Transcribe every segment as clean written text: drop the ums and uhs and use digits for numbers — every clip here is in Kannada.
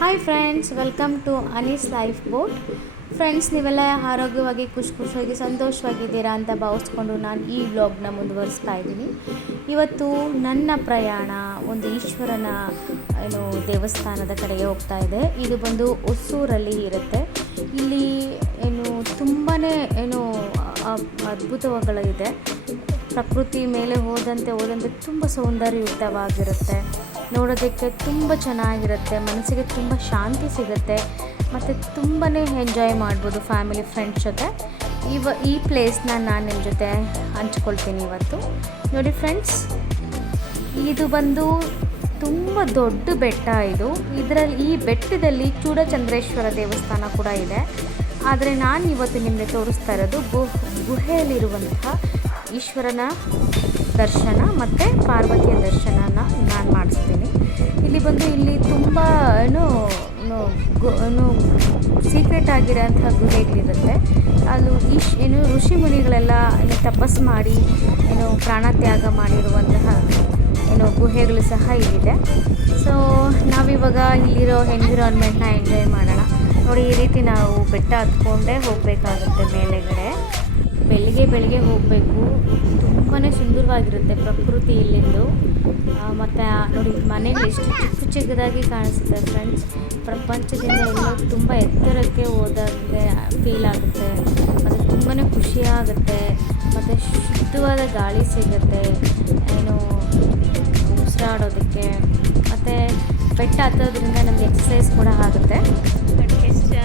Hi friends, welcome to Anees life boat. Friends, ನೀವೆಲ್ಲ ಆರೋಗ್ಯವಾಗಿ ಖುಷಿಯಾಗಿ ಸಂತೋಷವಾಗಿದ್ದೀರಾ ಅಂತ ಭಾವಿಸ್ಕೊಂಡು ನಾನು ಈ ವ್ಲಾಗ್ನ ಮುಂದುವರಿಸ್ತಾ ಇದ್ದೀನಿ. ಇವತ್ತು ನನ್ನ ಪ್ರಯಾಣ ಒಂದು ಈಶ್ವರನ ದೇವಸ್ಥಾನದ ಕಡೆಗೆ ಹೋಗ್ತಾ ಇದೆ. ಇದು ಬಂದು ಹೊಸೂರಲ್ಲಿ ಇರುತ್ತೆ. ಇಲ್ಲಿ ತುಂಬಾ ಅದ್ಭುತಗಳಿದೆ. ಪ್ರಕೃತಿ ಮೇಲೆ ಹೋದಂತೆ ತುಂಬ ಸೌಂದರ್ಯಯುತವಾಗಿರುತ್ತೆ. ನೋಡೋದಕ್ಕೆ ತುಂಬ ಚೆನ್ನಾಗಿರುತ್ತೆ, ಮನಸ್ಸಿಗೆ ತುಂಬ ಶಾಂತಿ ಸಿಗುತ್ತೆ ಮತ್ತು ತುಂಬಾ ಎಂಜಾಯ್ ಮಾಡ್ಬೋದು ಫ್ಯಾಮಿಲಿ ಫ್ರೆಂಡ್ಸ್ ಜೊತೆ. ಈ ಪ್ಲೇಸ್ನ ನಾನು ನಿಮ್ಮ ಜೊತೆ ಹಂಚ್ಕೊಳ್ತೀನಿ ಇವತ್ತು. ನೋಡಿ ಫ್ರೆಂಡ್ಸ್, ಇದು ಬಂದು ತುಂಬ ದೊಡ್ಡ ಬೆಟ್ಟ. ಈ ಬೆಟ್ಟದಲ್ಲಿ ಚೂಡಚಂದ್ರೇಶ್ವರ ದೇವಸ್ಥಾನ ಕೂಡ ಇದೆ. ಆದರೆ ನಾನು ಇವತ್ತು ನಿಮಗೆ ತೋರಿಸ್ತಾ ಇರೋದು ಗುಹೆಯಲ್ಲಿರುವಂತಹ ಈಶ್ವರನ ದರ್ಶನ ಮತ್ತು ಪಾರ್ವತಿಯ ದರ್ಶನನ ನಾನು ಮಾಡಿಸ್ತೀನಿ. ಇಲ್ಲಿ ತುಂಬ ಸೀಕ್ರೆಟ್ ಆಗಿರೋಂಥ ಗುಹೆಗಳಿರುತ್ತೆ. ಅಲ್ಲಿ ಋಷಿ ಮುನಿಗಳೆಲ್ಲ ತಪಸ್ಸು ಮಾಡಿ ಪ್ರಾಣತ್ಯಾಗ ಮಾಡಿರುವಂತಹ ಗುಹೆಗಳು ಸಹ ಇಲ್ಲಿದೆ. ಸೊ ನಾವಿವಾಗ ಇಲ್ಲಿರೋ ಎನ್ವಿರಾನ್ಮೆಂಟ್ನ ಎಂಜಾಯ್ ಮಾಡೋಣ. ನೋಡಿ, ಈ ರೀತಿ ನಾವು ಬೆಟ್ಟ ಹತ್ಕೊಂಡೇ ಹೋಗಬೇಕಾಗುತ್ತೆ ಮೇಲೆಗಡೆ. ಬೆಳಿಗ್ಗೆ ಹೋಗಬೇಕು. ತುಂಬಾ ಸುಂದರವಾಗಿರುತ್ತೆ ಪ್ರಕೃತಿ ಇಲ್ಲಿಂದು. ಮತ್ತು ನೋಡಿ, ಮನೆಗಳು ಎಷ್ಟು ಚಿಕ್ಕದಾಗಿ ಕಾಣಿಸುತ್ತೆ ಫ್ರೆಂಡ್ಸ್. ಪ್ರಪಂಚದಿಂದ ಎಲ್ಲೋ ತುಂಬ ಎತ್ತರಕ್ಕೆ ಹೋದಾಗೆ ಫೀಲ್ ಆಗುತ್ತೆ. ಮತ್ತು ತುಂಬಾ ಖುಷಿಯಾಗುತ್ತೆ. ಮತ್ತು ಶುದ್ಧವಾದ ಗಾಳಿ ಸಿಗುತ್ತೆ ಉಸಿರಾಡೋದಕ್ಕೆ. ಮತ್ತು ಬೆಟ್ಟ ಹತ್ತೋದ್ರಿಂದ ನಮಗೆ ಎಕ್ಸಸೈಸ್ ಕೂಡ ಆಗುತ್ತೆ.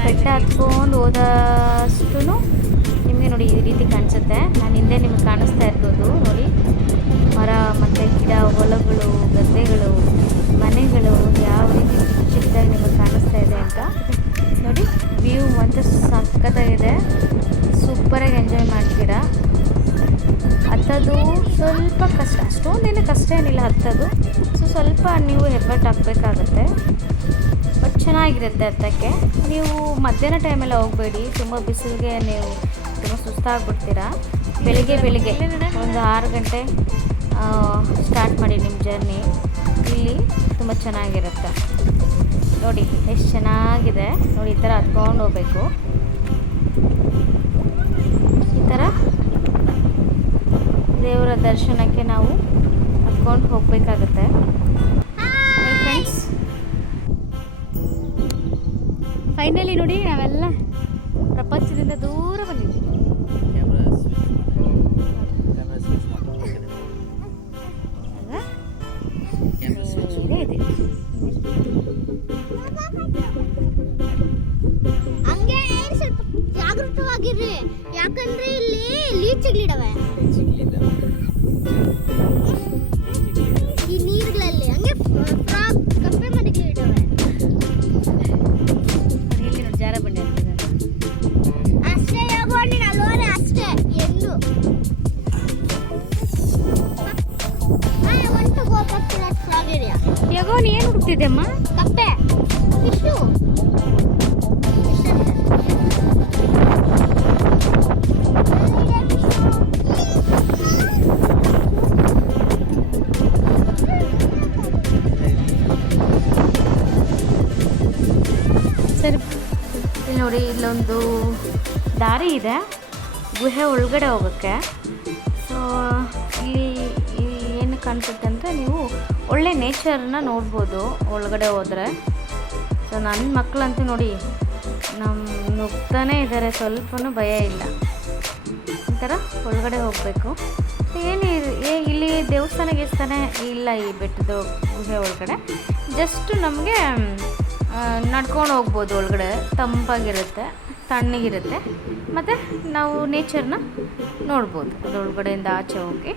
ಬೆಟ್ಟ ಹತ್ಕೊಂಡು ಹೋದಷ್ಟು ನಿಮಗೆ ನೋಡಿ ಈ ರೀತಿ ಕಾಣಿಸುತ್ತೆ. ನಾನು ಹಿಂದೆ ನಿಮಗೆ ಕಾಣಿಸ್ತಾ ಇರ್ಬೋದು. ನೋಡಿ, ಮರ ಮತ್ತು ಗಿಡ, ಹೊಲಗಳು, ಗದ್ದೆಗಳು, ಮನೆಗಳು ಯಾವ ರೀತಿ ಚಿಕ್ಕದಾಗಿ ನಿಮಗೆ ಕಾಣಿಸ್ತಾ ಇದೆ ಅಂತ ನೋಡಿ. ವ್ಯೂ ಒಂದು ಸಖತ್ತಾಗಿದೆ. ಸೂಪರಾಗಿ ಎಂಜಾಯ್ ಮಾಡ್ತೀರಾ. ಹತ್ತೋದು ಸ್ವಲ್ಪ ಕಷ್ಟ, ಅಷ್ಟೊಂದೇನು ಕಷ್ಟ ಏನಿಲ್ಲ ಹತ್ತೋದು. ಸ್ವಲ್ಪ ನೀವು ಎಫರ್ಟ್ ಹಾಕಬೇಕಾಗತ್ತೆ, ಬಟ್ ಚೆನ್ನಾಗಿರುತ್ತೆ ಹತ್ತಕ್ಕೆ. ನೀವು ಮಧ್ಯಾಹ್ನ ಟೈಮೆಲ್ಲ ಹೋಗಬೇಡಿ, ತುಂಬ ಬಿಸಿಲಿಗೆ ನೀವು ತುಂಬ ಸುಸ್ತಾಗ್ಬಿಡ್ತೀರಾ. ಬೆಳಿಗ್ಗೆ ಒಂದು 6 ಗಂಟೆ ಸ್ಟಾರ್ಟ್ ಮಾಡಿ ನಿಮ್ಮ ಜರ್ನಿ. ಇಲ್ಲಿ ತುಂಬ ಚೆನ್ನಾಗಿರುತ್ತೆ. ನೋಡಿ ಎಷ್ಟು ಚೆನ್ನಾಗಿದೆ. ನೋಡಿ, ಈ ಥರ ಹತ್ಕೊಂಡು ಹೋಗಬೇಕು. ಈ ಥರ ದೇವರ ದರ್ಶನಕ್ಕೆ ನಾವು ಹತ್ಕೊಂಡು ಹೋಗಬೇಕಾಗುತ್ತೆ. ಫ್ರೆಂಡ್ಸ್, ಫೈನಲಿ ನೋಡಿ, ನಾವೆಲ್ಲ ಪ್ರಪಂಚದಿಂದ ದೂರ ಬಂದಿದ್ದೀವಿ. ಹಂಗೆ ಸ್ವಲ್ಪ ಜಾಗೃತವಾಗಿರ್ರಿ, ಯಾಕಂದ್ರೆ ಇಲ್ಲಿ ಲೀಚ್ಗಳಿಡವೆ ಈ ನೀರುಗಳಲ್ಲಿ. ಹಂಗೆ ಕಪ್ಪೆ ಮರಿಗಳಿಡವೆ. ಜಾರ ಬಂಡೆ ಅಷ್ಟೇ ಹೋಗೋಣ, ಅಲ್ಲೋರೆ ಅಷ್ಟೇ. ಎಲ್ಲೂ ಒಂದು ಗೋಪಕ್ಷಿನ ಫ್ಲಾಗ್ ಏರಿಯಾ. ಯಾಗೋ ನೀ ಏನು ಹುಡುಕ್ತಿದ್ದೆ ಅಮ್ಮ? ಕಪ್ಪೆ ಇಷ್ಟು ಸರಿ. ಇಲ್ಲಿ ನೋಡಿ, ಇಲ್ಲೊಂದು ದಾರಿ ಇದೆ ಗುಹೆ ಒಳಗಡೆ ಹೋಗೋಕ್ಕೆ. ಸೊ ಇಲ್ಲಿ ಏನು ಕಾಣಿಸುತ್ತೆ ಅಂದರೆ, ನೀವು ಒಳ್ಳೆ ನೇಚರನ್ನ ನೋಡ್ಬೋದು ಒಳಗಡೆ ಹೋದರೆ. ಸೊ ನನ್ನ ಮಕ್ಕಳಂತೂ ನೋಡಿ ನುಗ್ತಾನೇ ಇದ್ದಾರೆ, ಸ್ವಲ್ಪನೂ ಭಯ ಇಲ್ಲ. ಈ ಥರ ಒಳಗಡೆ ಹೋಗಬೇಕು. ಇಲ್ಲಿ ದೇವಸ್ಥಾನ ಇಲ್ಲ ಈ ಬೆಟ್ಟದ ಗುಹೆ ಒಳಗಡೆ. ಜಸ್ಟ್ ನಮಗೆ ನಡ್ಕೊಂಡು ಹೋಗ್ಬೋದು ಒಳಗಡೆ. ತಂಪಾಗಿರುತ್ತೆ, ತಣ್ಣಗಿರುತ್ತೆ, ಮತ್ತು ನಾವು ನೇಚರ್ನ ನೋಡ್ಬೋದು ಅದರೊಳಗಡೆಯಿಂದ ಆಚೆ ಹೋಗಿ.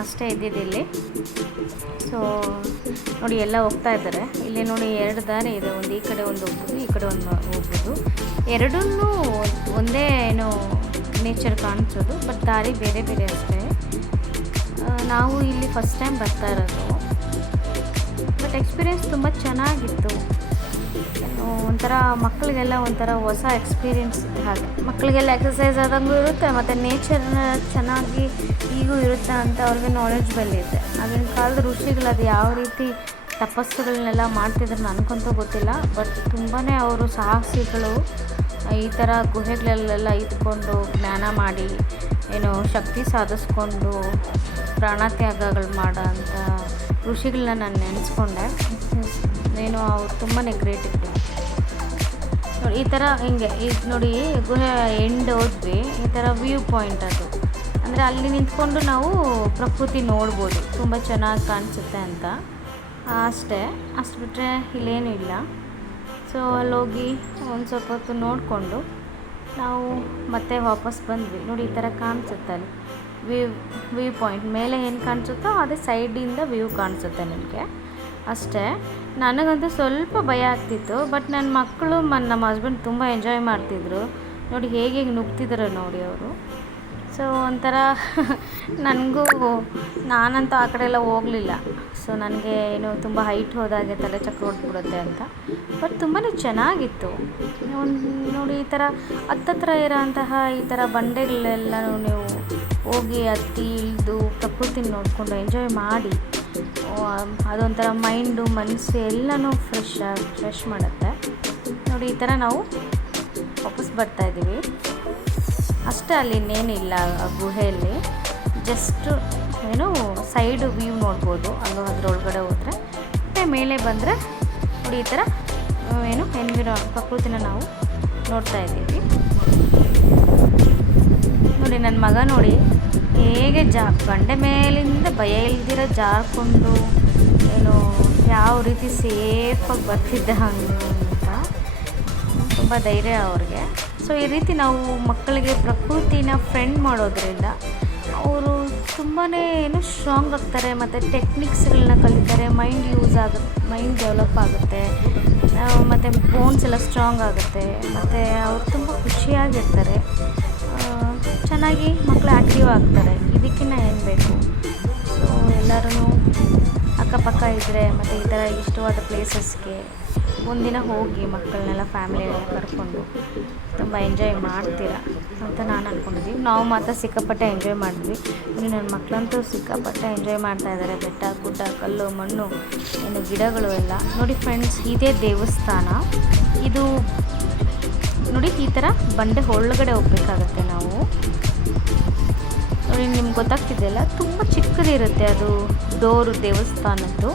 ಅಷ್ಟೇ ಇದ್ದಿದ್ದಿಲ್ಲಿ. ಸೊ ನೋಡಿ, ಎಲ್ಲ ಹೋಗ್ತಾ ಇದ್ದಾರೆ. ಇಲ್ಲಿ ನೋಡಿ 2 ದಾರಿ ಇದೆ. ಒಂದು ಈ ಕಡೆ ಒಂದು ಹೋಗ್ಬೋದು, ಈ ಕಡೆ ಒಂದು ಹೋಗ್ಬೋದು. ಎರಡೂ ಒಂದೇ ನೇಚರ್ ಕಾಣಿಸೋದು, ಬಟ್ ದಾರಿ ಬೇರೆ ಬೇರೆ ಅಷ್ಟೇ. ನಾವು ಇಲ್ಲಿ ಫಸ್ಟ್ ಟೈಮ್ ಬರ್ತಾ ಇರೋದು, ಬಟ್ ಎಕ್ಸ್ಪೀರಿಯೆನ್ಸ್ ತುಂಬ ಚೆನ್ನಾಗಿತ್ತು. ಒಂಥರ ಮಕ್ಕಳಿಗೆಲ್ಲ ಒಂಥರ ಹೊಸ ಎಕ್ಸ್ಪೀರಿಯೆನ್ಸ್. ಹಾಗೆ ಮಕ್ಕಳಿಗೆಲ್ಲ ಎಕ್ಸಸೈಸ್ ಆದಂಗೂ ಇರುತ್ತೆ, ಮತ್ತು ನೇಚರ್ನ ಚೆನ್ನಾಗಿ ಈಗೂ ಇರುತ್ತೆ ಅಂತ ಅವ್ರಿಗೆ ನಾಲೆಡ್ಜ್ ಬಂದಿರುತ್ತೆ. ಆಗಿನ ಕಾಲದ ಋಷಿಗಳು ಅದು ಯಾವ ರೀತಿ ತಪಸ್ಸುಗಳನ್ನೆಲ್ಲ ಮಾಡ್ತಿದ್ರು ನನಗಂತೂ ಗೊತ್ತಿಲ್ಲ. ಬಟ್ ತುಂಬಾ ಅವರು ಸಾಹಸಿಗಳು. ಈ ಥರ ಗುಹೆಗಳಲ್ಲೆಲ್ಲ ಇದ್ಕೊಂಡು ಜ್ಞಾನ ಮಾಡಿ ಏನೋ ಶಕ್ತಿ ಸಾಧಿಸ್ಕೊಂಡು ಪ್ರಾಣತ್ಯಾಗಗಳು ಮಾಡೋ ಅಂಥ ಋಷಿಗಳನ್ನ ನಾನು ನೆನೆಸ್ಕೊಂಡೆ. ಏನೋ ಅವ್ರು ತುಂಬಾ ಗ್ರೇಟ್ ಇತ್ತು ನೋಡಿ. ಈ ಥರ ಹಿಂಗೆ ಇದು ನೋಡಿ, ಗುಹೆ ಎಂಡ್ ಹೋದ್ವಿ. ಈ ಥರ ವ್ಯೂ ಪಾಯಿಂಟ್ ಅದು, ಅಂದರೆ ಅಲ್ಲಿ ನಿಂತ್ಕೊಂಡು ನಾವು ಪ್ರಕೃತಿ ನೋಡ್ಬೋದು, ತುಂಬ ಚೆನ್ನಾಗಿ ಕಾಣಿಸುತ್ತೆ ಅಂತ ಅಷ್ಟೇ. ಅಷ್ಟು ಬಿಟ್ಟರೆ ಇಲ್ಲೇನೂ ಇಲ್ಲ. ಸೊ ಅಲ್ಲೋಗಿ ಒಂದು ಸ್ವಲ್ಪ ಹೊತ್ತು ನೋಡಿಕೊಂಡು ನಾವು ಮತ್ತೆ ವಾಪಸ್ ಬಂದ್ವಿ. ನೋಡಿ ಈ ಥರ ಕಾಣಿಸುತ್ತೆ ಅಲ್ಲಿ ವ್ಯೂ ಪಾಯಿಂಟ್. ಮೇಲೆ ಏನು ಕಾಣಿಸುತ್ತೋ ಅದೇ ಸೈಡಿಂದ ವ್ಯೂ ಕಾಣಿಸುತ್ತೆ ನಿಮಗೆ ಅಷ್ಟೇ. ನನಗಂತೂ ಸ್ವಲ್ಪ ಭಯ ಆಗ್ತಿತ್ತು. ಬಟ್ ನನ್ನ ಮಕ್ಕಳು ನಮ್ಮ ಹಸ್ಬೆಂಡ್ ತುಂಬ ಎಂಜಾಯ್ ಮಾಡ್ತಿದ್ರು ನೋಡಿ, ಹೇಗೆ ನುಗ್ತಿದ್ರು ನೋಡಿ ಅವರು. ಸೊ ಒಂಥರ ನನಗೂ, ನಾನಂತೂ ಆ ಕಡೆ ಎಲ್ಲ ಹೋಗಲಿಲ್ಲ. ಸೊ ನನಗೆ ಏನು ತುಂಬ ಹೈಟ್ ಹೋದಾಗೆ ತಲೆ ಚಕ್ರ ಹೊಡೆದ್ಬಿಡುತ್ತೆ ಅಂತ. ಬಟ್ ತುಂಬಾ ಚೆನ್ನಾಗಿತ್ತು ನೋಡಿ. ಈ ಥರ ಹತ್ತತ್ರ ಇರೋಂತಹ ಈ ಥರ ಬಂಡೆಗಳೆಲ್ಲನೂ ನೀವು ಹೋಗಿ ಹತ್ತಿ ಇಳಿದು ಪ್ರಕೃತಿನ ನೋಡಿಕೊಂಡು ಎಂಜಾಯ್ ಮಾಡಿ, ಅದೊಂಥರ ಮೈಂಡು ಮನಸ್ಸು ಎಲ್ಲನೂ ಫ್ರೆಶ್ ಮಾಡುತ್ತೆ ನೋಡಿ. ಈ ಥರ ನಾವು ವಾಪಸ್ ಬರ್ತಾಯಿದ್ದೀವಿ ಅಷ್ಟೇ. ಅಲ್ಲಿ ಇನ್ನೇನಿಲ್ಲ ಆ ಗುಹೆಯಲ್ಲಿ, ಜಸ್ಟು ಏನು ಸೈಡು ವ್ಯೂ ನೋಡ್ಬೋದು ಅಲ್ಲೋ ಅದರೊಳಗಡೆ ಹೋದರೆ. ಮತ್ತು ಮೇಲೆ ಬಂದರೆ ನೋಡಿ ಈ ಥರ ಏನು ಪ್ರಕೃತಿನ ನಾವು ನೋಡ್ತಾ ಇದ್ದೀವಿ ನೋಡಿ. ನನ್ನ ಮಗ ನೋಡಿ ಹೇಗೆ ಬಂಡೆ ಮೇಲಿಂದ ಭಯ ಇಲ್ದಿರೋ ಜಾರ್ಕೊಂಡು ಏನು ಯಾವ ರೀತಿ ಸೇಫಾಗಿ ಬರ್ತಿದ್ದ ಅಂತ, ತುಂಬ ಧೈರ್ಯ ಅವ್ರಿಗೆ. ಸೊ ಈ ರೀತಿ ನಾವು ಮಕ್ಕಳಿಗೆ ಪ್ರಕೃತಿನ ಫ್ರೆಂಡ್ ಮಾಡೋದ್ರಿಂದ ಅವರು ತುಂಬಾ ಏನು ಸ್ಟ್ರಾಂಗ್ ಆಗ್ತಾರೆ, ಮತ್ತು ಟೆಕ್ನಿಕ್ಸ್ಗಳನ್ನ ಕಲಿತಾರೆ, ಮೈಂಡ್ ಡೆವಲಪ್ ಆಗುತ್ತೆ, ಮತ್ತು ಬೋನ್ಸ್ ಎಲ್ಲ ಸ್ಟ್ರಾಂಗ್ ಆಗುತ್ತೆ, ಮತ್ತು ಅವರು ತುಂಬ ಖುಷಿಯಾಗಿರ್ತಾರೆ, ಚೆನ್ನಾಗಿ ಮಕ್ಕಳು ಆ್ಯಕ್ಟಿವ್ ಆಗ್ತಾರೆ. ಇದಕ್ಕಿಂತ ಏನು ಬೇಕು? ಸೊ ಎಲ್ಲರೂ ಅಕ್ಕಪಕ್ಕ ಇದ್ದರೆ ಮತ್ತು ಈ ಥರ ಇಷ್ಟವಾದ ಪ್ಲೇಸಸ್ಗೆ ಒಂದಿನ ಹೋಗಿ ಮಕ್ಕಳನ್ನೆಲ್ಲ ಫ್ಯಾಮಿಲಿಯೆಲ್ಲ ಕರ್ಕೊಂಡು ತುಂಬ ಎಂಜಾಯ್ ಮಾಡ್ತೀರಾ ಅಂತ ನಾನು ಅಂದ್ಕೊಂಡಿದ್ದೀವಿ. ನಾವು ಮಾತ್ರ ಸಿಕ್ಕಾಪಟ್ಟೆ ಎಂಜಾಯ್ ಮಾಡಿದ್ವಿ. ಇನ್ನು ನನ್ನ ಮಕ್ಕಳಂತೂ ಸಿಕ್ಕಾಪಟ್ಟೆ ಎಂಜಾಯ್ ಮಾಡ್ತಾ ಇದ್ದಾರೆ. ಬೆಟ್ಟ ಗುಡ್ಡ ಕಲ್ಲು ಮಣ್ಣು ಏನು ಗಿಡಗಳು ಎಲ್ಲ ನೋಡಿ. ಫ್ರೆಂಡ್ಸ್, ಇದೇ ದೇವಸ್ಥಾನ. ಇದು ನೋಡಿ ಈ ಥರ ಬಂಡೆ ಒಳಗಡೆ ಹೋಗ್ಬೇಕಾಗತ್ತೆ ನಾವು ನೋಡಿ. ನಿಮ್ಗೆ ಗೊತ್ತಾಗ್ತಿದೆಯಲ್ಲ, ತುಂಬ ಚಿಕ್ಕದಿರುತ್ತೆ ಅದು ಡೋರು ದೇವಸ್ಥಾನದ್ದು.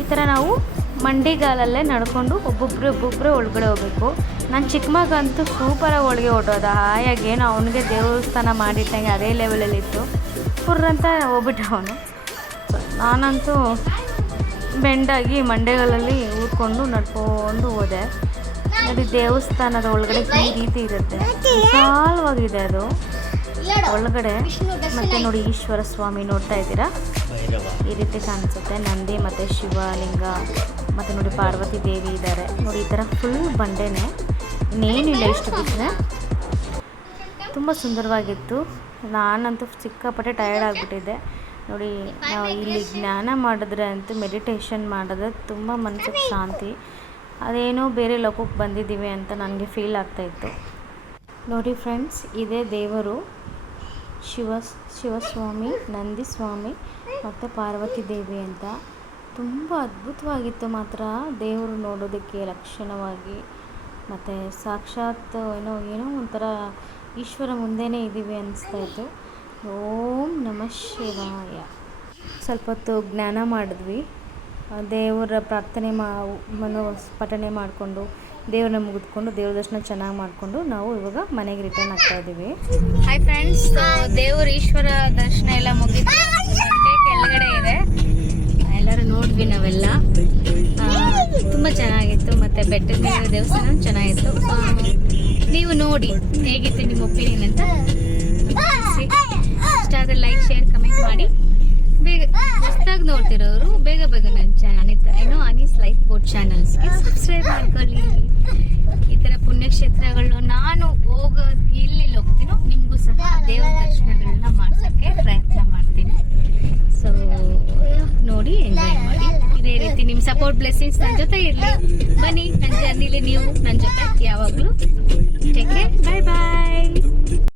ಈ ಥರ ನಾವು ಮಂಡಿಗಾಲಲ್ಲೇ ನಡ್ಕೊಂಡು ಒಬ್ಬೊಬ್ಬರೇ ಒಳಗಡೆ ಹೋಗ್ಬೇಕು. ನನ್ನ ಚಿಕ್ಕ ಮಗ ಅಂತೂ ಸೂಪರಾಗಿ ಒಳಗೆ ಹೊರಟೋದ. ಹಾಯಾಗಿ ಏನೋ ಅವನಿಗೆ ದೇವಸ್ಥಾನ ಮಾಡಿಟ್ಟಂಗೆ ಅದೇ ಲೆವೆಲಲ್ಲಿತ್ತು. ಪುರ್ರಂತ ಹೋಗ್ಬಿಟ್ಟ ಅವನು. ನಾನಂತೂ ಬೆಂಡಾಗಿ ಮಂಡೆಗಳಲ್ಲಿ ಊದ್ಕೊಂಡು ನಡ್ಕೊಂಡು ಹೋದೆ ನೋಡಿ. ದೇವಸ್ಥಾನದ ಒಳಗಡೆ ಈ ರೀತಿ ಇರುತ್ತೆ, ವಿಶಾಲವಾಗಿದೆ ಅದು ಒಳಗಡೆ. ಮತ್ತು ನೋಡಿ ಈಶ್ವರ ಸ್ವಾಮಿ ನೋಡ್ತಾ ಇದ್ದೀರಾ, ಈ ರೀತಿ ಕಾಣಿಸುತ್ತೆ. ನಂದಿ ಮತ್ತು ಶಿವಲಿಂಗ, ಮತ್ತು ನೋಡಿ ಪಾರ್ವತಿ ದೇವಿ ಇದ್ದಾರೆ ನೋಡಿ. ಈ ಥರ ಫುಲ್ ಬಂಡೆನೇ, ಇನ್ನೇನಿಲ್ಲ. ಇಷ್ಟು ಬಿಟ್ಟರೆ ತುಂಬ ಸುಂದರವಾಗಿತ್ತು. ನಾನಂತೂ ಸಿಕ್ಕಾಪಟ್ಟೆ ಟಯರ್ಡ್ ಆಗಿಬಿಟ್ಟಿದ್ದೆ ನೋಡಿ. ನಾವು ಇಲ್ಲಿ ಜ್ಞಾನ ಮಾಡಿದ್ರೆ ಅಂತೂ ಮೆಡಿಟೇಷನ್ ಮಾಡಿದ್ರೆ ತುಂಬ ಮನಸ್ಸಿಗೆ ಶಾಂತಿ. ಅದೇನೋ ಬೇರೆ ಲೋಕಕ್ಕೆ ಬಂದಿದ್ದೀವಿ ಅಂತ ನನಗೆ ಫೀಲ್ ಆಗ್ತಾಯಿತ್ತು ನೋಡಿ. ಫ್ರೆಂಡ್ಸ್, ಇದೇ ದೇವರು ಶಿವಸ್ವಾಮಿ, ನಂದಿ ಸ್ವಾಮಿ ಮತ್ತು ಪಾರ್ವತಿ ದೇವಿ ಅಂತ. ತುಂಬ ಅದ್ಭುತವಾಗಿತ್ತು ಮಾತ್ರ ದೇವರು ನೋಡೋದಕ್ಕೆ ಲಕ್ಷಣವಾಗಿ. ಮತ್ತು ಸಾಕ್ಷಾತ್ ಏನೋ ಒಂಥರ ಈಶ್ವರ ಮುಂದೆನೇ ಇದ್ದೀವಿ ಅನ್ನಿಸ್ತಾಯಿತ್ತು. ಓಂ ನಮಃ ಶಿವಾಯ. ಸ್ವಲ್ಪ ಹೊತ್ತು ಜ್ಞಾನ ಮಾಡಿದ್ವಿ, ದೇವರ ಪ್ರಾರ್ಥನೆ ಪಠನೆ ಮಾಡಿಕೊಂಡು ದೇವ್ರನ್ನ ಮುಗಿದ್ಕೊಂಡು ದೇವ್ರ ದರ್ಶನ ಚೆನ್ನಾಗಿ ಮಾಡಿಕೊಂಡು ನಾವು ಇವಾಗ ಮನೆಗೆ ರಿಟರ್ನ್ ಆಗ್ತಾ ಇದ್ದೀವಿ. ಹಾಯ್ ಫ್ರೆಂಡ್ಸ್, ದೇವ್ರ ಈಶ್ವರ ದರ್ಶನ ಎಲ್ಲ ಮುಗಿದು ಕೆಳಗಡೆ ಇದೆ, ಎಲ್ಲರೂ ನೋಡಿದ್ವಿ ನಾವೆಲ್ಲ. ತುಂಬ ಚೆನ್ನಾಗಿತ್ತು. ಮತ್ತು ಬೆಟ್ಟದ ಮೇಲೆ ದೇವಸ್ಥಾನ ಚೆನ್ನಾಗಿತ್ತು. ನೀವು ನೋಡಿ ಹೇಗಿತ್ತು ನಿಮ್ಮ ಒಪಿನಿಯನ್ ಅಂತ. ಇಷ್ಟ ಆದರೆ ಲೈಕ್, ಶೇರ್, ಕಮೆಂಟ್ ಮಾಡಿ. ಬೇಗ ಹೊಸದಾಗಿ ನೋಡ್ತಿರೋರು ಬೇಗ ನನ್ನ ಚಾನಲ್ ಅನೀಸ್ ಲೈಫ್ ಬೋಟ್ ಚಾನಲ್ಸ್ಗೆ ಸಬ್ಸ್ಕ್ರೈಬ್ ಮಾಡ್ಕೊಳ್ಳಿ. ಈ ಥರ ಪುಣ್ಯಕ್ಷೇತ್ರಗಳು ನಾನು ಎಲ್ಲೆಲ್ಲಿ ಹೋಗ್ತೀನೋ ನಿಮಗೂ ಸಹ ದೇವರ ದರ್ಶನಗಳನ್ನ ಮಾಡ್ಸೋಕ್ಕೆ ಪ್ರಯತ್ನ ಮಾಡ್ತೀನಿ. ಸೊ ನೋಡಿ, ಎಂಜಾಯ್ ಮಾಡಿ. ಇದೇ ರೀತಿ ನಿಮ್ಮ ಸಪೋರ್ಟ್ ಬ್ಲೆಸ್ಸಿಂಗ್ಸ್ ನನ್ನ ಜೊತೆ ಇರಲಿ. ಬನ್ನಿ, ನನ್ನ ಜರ್ನಿಲಿ ನೀವು ನನ್ನ ಜೊತೆ ಯಾವಾಗಲೂ. ಟೇಕ್ ಕೇರ್, ಬಾಯ್ ಬಾಯ್.